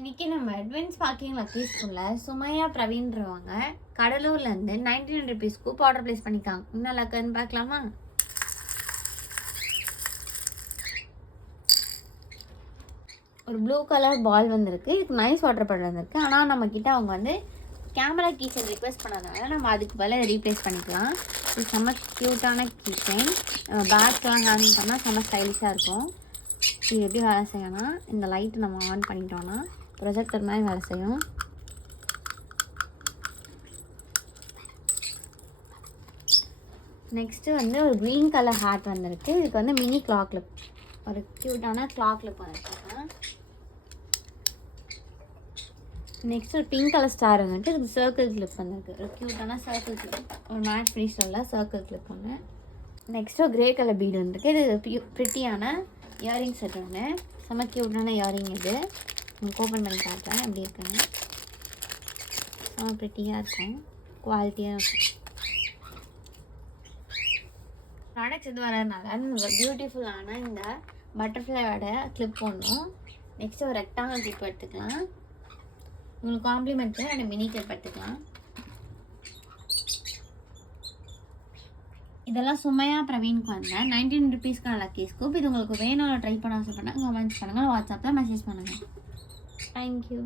இன்றைக்கி நம்ம advance parking lucky ஸ்கூலில் சுமையா பிரவீன்றவங்க கடலூர்லேருந்து 99 ருபீஸ்க்கு ஆர்டர் ப்ளேஸ் பண்ணிக்காங்க. இன்னும் லக்குன்னு பார்க்கலாமா? ஒரு ப்ளூ கலர் பால் வந்திருக்கு. இதுக்கு நைஸ் வாட்டர் பாட்டில் வந்திருக்கு. ஆனால் நம்மக்கிட்ட அவங்க வந்து கேமரா கீச்சன் ரிக்வெஸ்ட் பண்ணாதனால நம்ம அதுக்கு பதிலாக ரீப்ளேஸ் பண்ணிக்கலாம். இது செம்ம க்யூட்டான கீச்சன். பேக்லாம் ஹேண்டில் பண்ணால் செம்ம ஸ்டைலிஷாக இருக்கும். இது எப்படி வேலை செய்யணும்னா, இந்த லைட்டு நம்ம ஆன் பண்ணிட்டோன்னா ப்ரொஜெக்டர் மாதிரி வேலை செய்யும். நெக்ஸ்ட்டு வந்து ஒரு க்ரீன் கலர் ஹேட் வந்துருக்கு. இதுக்கு வந்து மினி கிளாக் லிப், ஒரு க்யூட்டான கிளாக் லிப் வந்துருக்காங்க. நெக்ஸ்ட் ஒரு பிங்க் கலர் ஸ்டார் வந்துட்டு இதுக்கு சர்க்கிள் கிளிப் வந்துருக்கு. ஒரு க்யூட்டான சர்க்கிள் கிளிப், ஒரு மேட் ஃபினிஷில் சர்க்கிள் கிளிப் ஒன்று. நெக்ஸ்ட்டு ஒரு க்ரே கலர் பீடு வந்துருக்கு. இது ப்ரிட்டியான இயரிங் செட் ஒன்று. செம்ம க்யூட்டான இயரிங் இது. உங்களுக்கு ஓப்பன் பண்ணி காட்டுறேன் எப்படி இருக்குன்னு. செம்ம ப்ரிட்டியாக இருக்கும், குவாலிட்டியாக இருக்கும். ப்ராடக்ட்ஸ் இது வரதுனால பியூட்டிஃபுல்லான இந்த பட்டர்ஃப்ளையோட கிளிப் ஒன்றும், நெக்ஸ்ட்டு ஒரு ரெக்டாங்கல் கிளிப் எடுத்துக்கலாம். உங்களுக்கு காம்ப்ளிமெண்ட்டு அண்ட் மினி கிளிப் எடுத்துக்கலாம். இதெல்லாம் சுமையா பிரவீனுக்கு வந்தேன் 99 ருபீஸ்க்கான லக்கி ஸ்கூப். இது உங்களுக்கு வேணும் ட்ரை பண்ண ஆசைப்பட்டா கமெண்ட்ஸ் பண்ணுங்கள், வாட்ஸ்அப்பில் மெசேஜ் பண்ணுங்கள். தேங்க்யூ.